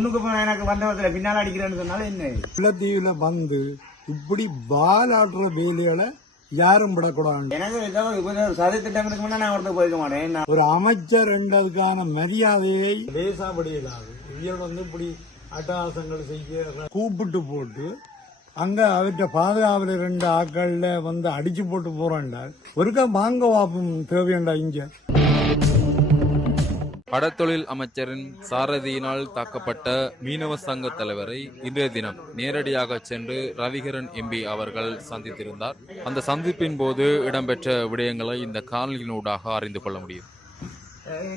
எனக்கு வந்தவத்துல பின்னால் அடிக்கிறேன்னு சொன்னாலும் என்ன முல்லைத்தீவுல வந்து இப்படி பாலாடுற வேலைகளை யாரும் விடக்கூடாது. எனக்கு சதி திட்டங்களுக்கு முன்னா நான் ஒருத்தர் போயிருக்க மாட்டேன். ஒரு அமைச்சர் என்றதுக்கான மரியாதையை லேசாபடியிலாது இவர்கள் வந்து இப்படி அட்டகாசங்கள் செய்ய கூப்பிட்டு போட்டு அங்க அவற்ற பாதுகாவல 2 ஆக்கள்ல வந்து அடிச்சு போட்டு போறாண்டால் ஒருக்கா மாங்க வாப்பும் தேவையாண்டா இங்க. கடத்தொழில் அமைச்சரின் சாரதியினால் தாக்கப்பட்ட மீனவ சங்க தலைவரை இன்றைய தினம் நேரடியாக சென்று ரவிகரன் எம்பி அவர்கள் சந்தித்திருந்தார். அந்த சந்திப்பின் போது இடம்பெற்ற விடயங்களை இந்த காணொலியினூடாக அறிந்து கொள்ள முடியும்.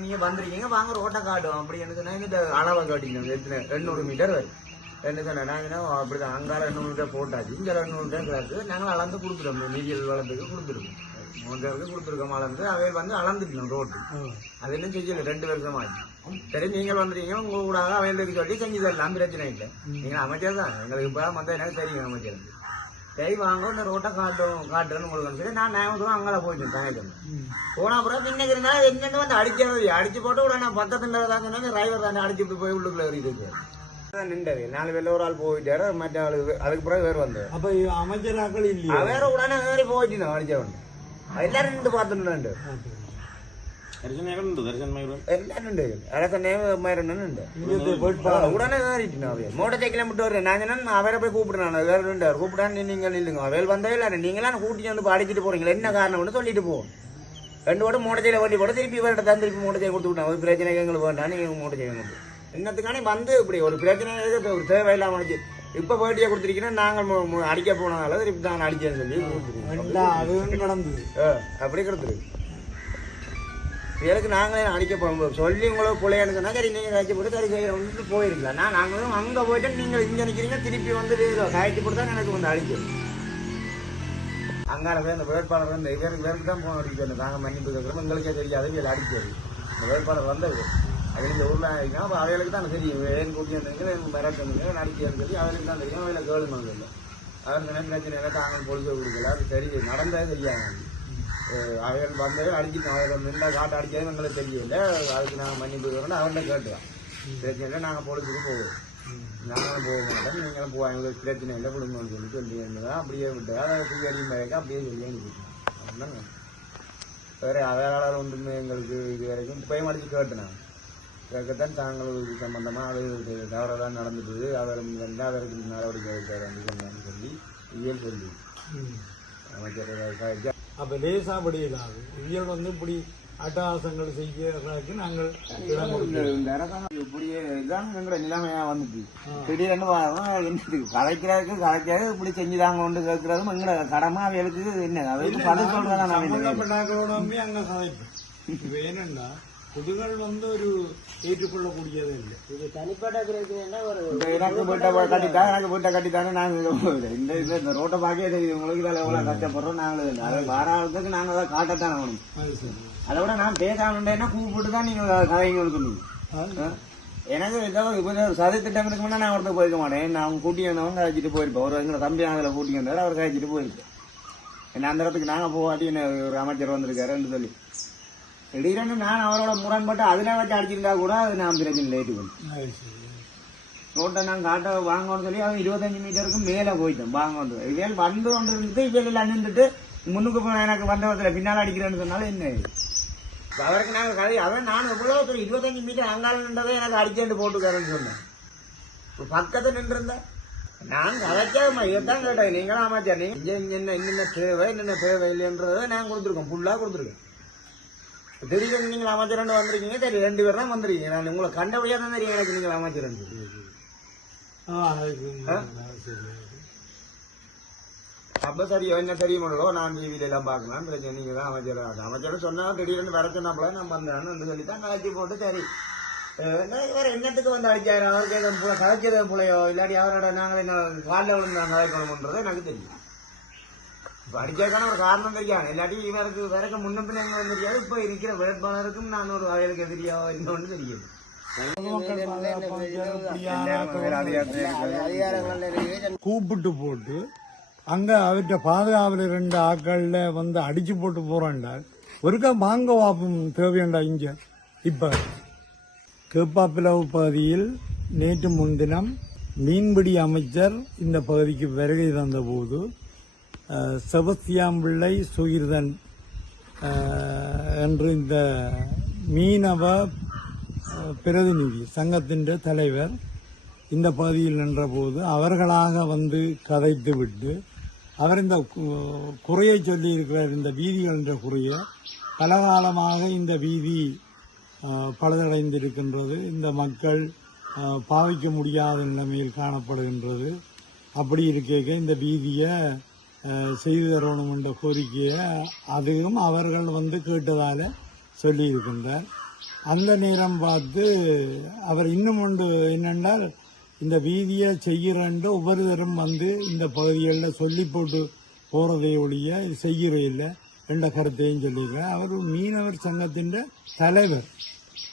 நீங்க வந்திருக்கீங்க, வாங்க ரோட்டை காட்டும் அப்படின்னு சொன்னா இந்த அளவை காட்டிக்கணும். 200 மீட்டர் என்ன சொன்னா அப்படிதான் அங்கால 200 மீட்டர் போட்டாச்சு, இங்க 200 மீட்டர் கிடக்கு. நாங்கள் அளந்து கொடுத்துருவோம், நீதியல் வளத்துக்கு கொடுத்துருக்கோம், 3 பேருக்கு கொடுத்துருக்கோம். அளந்து அவை வந்து அளந்துக்கணும் ரோட்டு. அது என்ன செய்யல 2 வருஷம் ஆச்சு. சரி, நீங்கள் வந்துருக்கீங்க, உங்க கூட அவைகளுக்கு சொல்லி செஞ்சு தரலாம், பிரச்சனை இல்லை. நீங்க அமைச்சர் தான், எங்களுக்கு இப்போ மற்ற எனக்கு தெரியும் அமைச்சர். சரி வாங்க, இந்த ரோட்டை காட்டுறேன்னு உங்களுக்கு சரி. நான் நேரம் அங்கே போயிட்டேன் தனித்தம் போன அப்புறம் இன்னைக்கு இருந்தா என்னென்னு வந்து அடிச்சு போட்டு விட நான் பக்கத்துல தான் சொன்னாங்க. டிரைவர் தானே அடிச்சுட்டு போய் உள்ளுக்குள்ள ஏறிட்டு நின்றது. 4 பேர்ல ஒரு ஆள் போயிட்டாரு, மற்ற ஆளு அதுக்கு பிறகு வேறு வந்தாரு. அப்ப அமைச்சராக்கள் இல்லையா? வேற உடனே ஏறி போயிட்டு அடிச்சவன் எல்லாரும் நின்று பார்த்துட்டு உடனே ஏறிட்டு மோட்டர் சைக்கிள் மட்டும் வருது. நான் அவரை போய் கூப்பிடுறேன், வேற கூப்பிடான்னு நீங்கள் இல்லைங்க அவள் வந்தே இல்லை. நீங்களாம் கூட்டி வந்து அடிச்சுட்டு போறீங்களா, என்ன காரணம்னு சொல்லிட்டு போவோம். 2 ஓட மோட்டர் சைக்கிள் வண்டி போட திருப்பி வேற தான் திருப்பி மோட்டர் சைக்கிள் கொடுத்து விட்டேன். ஒரு பிரச்சனை எங்களுக்கு வேண்டாம், நீங்க மோட்டர் சைக்கிள் என்னத்துக்கானே வந்து இப்படி ஒரு பிரச்சனை ஒரு தேவையில்லாம வந்துச்சு. இப்ப போயிட்டே கொடுத்துருக்கீங்கன்னா நாங்கள் அடிக்க போனதால திருப்பி தான் அடிச்சேன்னு சொல்லி நடந்தது. அப்படி கொடுத்துருக்கு. எனக்கு நாங்களே அடிக்க போகிறோம் சொல்லி உங்களை பிள்ளையானு சொன்னா சரி நீங்கள் காய்ச்சி போட்டு சரி செய்யறோம்னு போயிருக்கலாம். நாங்களும் அங்கே போயிட்டு நீங்கள் இங்கே நிற்கிறீங்க, திருப்பி வந்து காய்ச்சி போட்டு தான் எனக்கு வந்து அடிச்சது. அங்கால போய் அந்த வேட்பாளர் வந்து வேருக்கு தான் போன அடிக்கிறது. நாங்கள் மன்னிப்பு கேட்குறோம், எங்களுக்கே தெரியாது வேலை அடிச்சது. இந்த வேட்பாளர் வந்தது அது இந்த ஊரில் ஆகிருக்கா. அப்போ அவைகளுக்கு தான் தெரியும், ஏன் கூட்டி வந்தீங்க மிரட்டு வந்தீங்க அடிக்கிறது சொல்லி அவளுக்கு தான் தெரியும். அவையில் கேளுங்க இல்லை அவருக்கு பிரச்சனை தாங்கள் பொழுது கொடுக்கல, அது சரி நடந்ததே தெரியாது. அவைகள் வந்தது அடிச்சுட்டு அவர்கள் நின்றா காட்டு அடிச்சது எங்களுக்கு தெரியல. அதுக்கு நாங்கள் மன்னிப்பு கேட்கணும், அவர்கிட்ட கேட்டுவோம். பிரச்சனை இல்லை, நாங்கள் பொழுதுக்கு போவோம், நாங்களும் போக மாட்டோம், நீங்களும் போவாங்க, எங்களுக்கு பிரச்சனை இல்லை குடும்பம்னு சொல்லி இருந்ததா அப்படியே விட்டு அதை தூக்கி மழைக்க அப்படியே சொல்லி அனுப்பிட்டோம். அப்படின்னாங்க வேற அவையாளர் ஒன்றுமே எங்களுக்கு இது வரைக்கும் போய் அடிச்சு கேட்டுனாங்க. கேட்கத்தான் தாங்களுக்கு சம்பந்தமாக அது தவறாக நடந்துட்டு அவரும் வந்து அவருக்கு நடவடிக்கை எடுத்தார் சொல்லி இயல் சொல்லி அமைச்சர். அப்ப லேசாபடியிலாது இவர்கள் வந்து இப்படி அட்டகாசங்கள் செய்யறதுக்கு நாங்கள் இப்படியே இதுதான் எங்களோட நிலைமையா வந்துட்டு திடீர்னு கலைக்கிறாரு இப்படி செஞ்சுதாங்க ஒன்று கேட்கறதும் எங்களோட கடமை அவைகளுக்கு என்ன அவைக்கு பல சொல்றதான். அங்க கதைப்போம் என்னன்னா புதுகள் வந்து ஒரு ஏற்றுக்கொள்ளக்கூடியதே இல்லை. இது தனிப்பட்ட எனக்கு வீட்டை கட்டித்தானே நாங்கள் இந்த ரோட்டை பார்க்கவே தெரியும் உங்களுக்கு. இதில் எவ்வளோ கஷ்டப்படுறோம் நாங்கள். அதை வாராளத்துக்கு நாங்கள் அதை காட்டத்தானே வேணும். அதை விட நான் பேசாமட்டேன்னா கூப்பிட்டு தான் நீங்கள் கதைங்க சொன்னீங்க. எனக்கு இப்போ சதி திட்டங்களுக்கு முன்னா நான் ஒருத்தர் போயிருக்க மாட்டேன். நான் அவங்க கூட்டி வந்தவங்க கழிச்சிட்டு போயிருப்பேன். ஒரு எங்களை தம்பி அதில் கூட்டி வந்தார், அவர் கழிச்சிட்டு போயிருப்பேன். ஏன்னா அந்த இடத்துக்கு நாங்கள் போகாட்டி ஒரு அமைச்சர் வந்திருக்காருன்னு சொல்லி திடீரென்று நான் அவரோட முரண்பட்டு அதில் வச்சு அடிச்சிருந்தா கூட அது நான் பிரச்சனை லேட்டு பண்ணேன். ரோட்டை நான் காட்ட வாங்கன்னு சொல்லி அவன் 25 மீட்டருக்கு மேலே போயிட்டேன் வாங்கன்னு. இவன் வந்து கொண்டு இருந்துட்டு இவன் அணிந்துட்டு முன்னுக்கு எனக்கு வந்தவத்தில் பின்னால் அடிக்கிறேன்னு சொன்னாலும் என்ன அவருக்கு நாங்கள் கதை அவன் நான் எவ்வளோ 25 மீட்டர் அங்கால நின்றதை எனக்கு அடிச்சேன்ட்டு போட்டுக்காரன்னு சொன்னேன். இப்போ பக்கத்தில் நின்றுருந்தேன் நான் கதைக்காம இதைத்தான் கேட்டேன். நீங்களும் அமைச்சர் நீங்கள் என்னென்ன தேவை என்னென்ன தேவை இல்லைன்றதை நான் கொடுத்துருக்கோம், ஃபுல்லாக கொடுத்துருக்கேன். திடீர்னு நீங்கள் அமைச்சர் வந்திருக்கீங்க, சரி 2 பேர் தான் வந்திருக்கீங்க. நான் உங்களை கண்டபடியாக தான் தெரியும் எனக்கு நீங்கள் அமைச்சர். அப்போ சரி என்ன தெரியுமோ நான் டிவியில எல்லாம் பார்க்கலாம் பிரச்சனை. நீங்கள் தான் அமைச்சர் அமைச்சர் சொன்னா திடீர்னு வர சொன்னாப்பல நான் வந்தேன்னு சொல்லி தான் கலைச்சி போட்டு சரி வேற என்னத்துக்கு வந்து அடிச்சாரு அவருக்கு எதுவும் கலைச்சது பிள்ளையோ இல்லாட்டி அவரோட நாங்கள் என்ன காலில் விழுந்து கலைக்கணும்ன்றது எனக்கு தெரியும். அடிச்சதுக்கான ஒரு காரணம் தெரியாது, இல்லாட்டி இவருக்கு வேறக்கு முன்ன எங்க தெரியாது. இப்ப இருக்கிற வேட்பாளருக்கும் நான் ஒரு வயலுக்கு எதிரியா இன்னொன்று தெரியுது. கூப்பிட்டு போட்டு அங்க அவற்ற பாதுகாவல 2 ஆக்கள்ல வந்து அடிச்சு போட்டு போறாண்டால் ஒருக்கா மாங்க வாப்பும் தேவையாண்டா இங்க. இப்ப கேப்பாப்பிலவு பகுதியில் நேற்று முன்தினம் மீன்பிடி அமைச்சர் இந்த பகுதிக்கு வருகை தந்தபோது செபஸ்தியான் பிள்ளை சுகிர்தன் என்று இந்த மீனவ பிரதிநிதி சங்கத்தின் தலைவர் இந்த பகுதியில் நின்றபோது அவர்களாக வந்து கதைத்து விட்டு அவர் இந்த குறையை சொல்லியிருக்கிறார். இந்த வீதிகள் என்ற குறையை பலகாலமாக இந்த வீதி பழுதடைந்திருக்கின்றது, இந்த மக்கள் பாவிக்க முடியாத நிலைமையில் காணப்படுகின்றது. அப்படி இருக்க இந்த வீதியை செய்து தரணும் என்ற கோரிக்கையை அதுவும் அவர்கள் வந்து கேட்டதால சொல்லியிருக்கின்றார். அந்த நேரம் பார்த்து அவர் இன்னும் ஒன்று என்னென்றால் இந்த வீதியை செய்கிறேன் ஒவ்வொருத்தரும் வந்து இந்த பகுதிகளில் சொல்லி போட்டு போகிறதை ஒழிய செய்கிறே இல்லை என்ற கருத்தையும் சொல்லியிருக்கிறார். அவர் மீனவர் சங்கத்தின் தலைவர்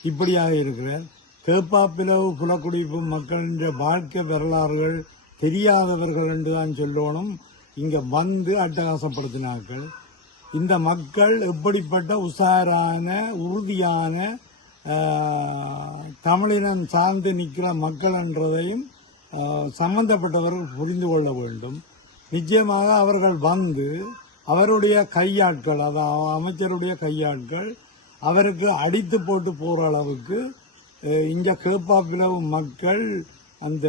இப்படியாக இருக்கிறார். கேப்பாப்பிலவு புலக்குடிப்பு மக்களின் வாழ்க்கை வரலாறுகள் தெரியாதவர்கள் என்று தான் சொல்லணும். இங்கே வந்து அட்டகாசப்படுத்தினார்கள். இந்த மக்கள் எப்படிப்பட்ட உஷாரான உறுதியான தமிழினம் சார்ந்து நிற்கிற மக்கள் என்றதையும் சம்பந்தப்பட்டவர்கள் புரிந்து கொள்ள வேண்டும். நிச்சயமாக அவர்கள் வந்து அவருடைய கையாட்கள், அதாவது அமைச்சருடைய கையாட்கள் அவருக்கு அடித்து போட்டு போகிற அளவுக்கு இங்கே கேப்பாப்பிலவு மக்கள் அந்த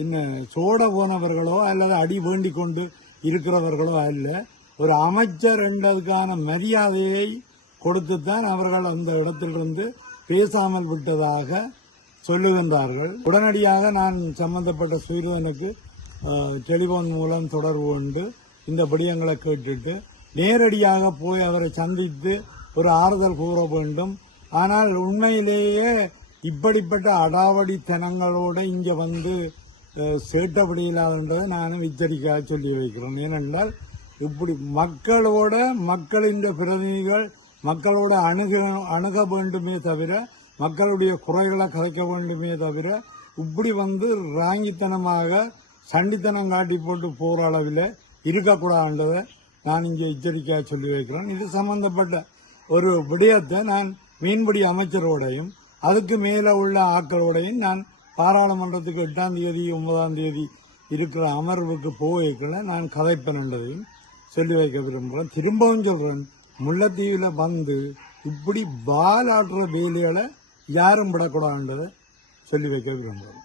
என்ன சோட போனவர்களோ அல்லது அடி வேண்டி கொண்டு இருக்கிறவர்களோ அல்ல. ஒரு அமைச்சர் என்றதுக்கான மரியாதையை கொடுத்துத்தான் அவர்கள் அந்த இடத்திலிருந்து பேசாமல் விட்டதாக சொல்லுகின்றார்கள். உடனடியாக நான் சம்பந்தப்பட்ட சுயதனுக்கு டெலிபோன் மூலம் தொடர்பு கொண்டு இந்த விடயங்களை கேட்டுட்டு நேரடியாக போய் அவரை சந்தித்து ஒரு ஆறுதல் கூற வேண்டும். ஆனால் உண்மையிலேயே இப்படிப்பட்ட அடாவடித்தனங்களோடு இங்கே வந்து சேட்டப்படியில்லாதன்றதை நானும் எச்சரிக்கையாக சொல்லி வைக்கிறேன். ஏனென்றால் இப்படி மக்களோட மக்களின் பிரதிநிதிகள் மக்களோட அணுக வேண்டுமே தவிர மக்களுடைய குறைகளை கதைக்க வேண்டுமே தவிர இப்படி வந்து ராங்கித்தனமாக சண்டித்தனம் காட்டி போட்டு போகிற அளவில் இருக்கக்கூடாதுன்றதை நான் இங்கே எச்சரிக்கையாக சொல்லி வைக்கிறேன். இது சம்பந்தப்பட்ட ஒரு விடயத்தை நான் மீன்பிடி அமைச்சரோடையும் அதுக்கு மேலே உள்ள ஆக்களோடையும் நான் பாராளுமன்றத்துக்கு 8ஆம் தேதி 9ஆம் தேதி இருக்கிற அமர்வுக்கு போய்க்கல நான் கதைப்பேன் என்றதையும் சொல்லி வைக்க விரும்புகிறேன். திரும்பவும் சொல்கிறேன், முல்லைத்தீவில் வந்து இப்படி பாலாடுற வேலைகளை யாரும் விடக்கூடாதுன்றதை சொல்லி வைக்க விரும்புகிறேன்.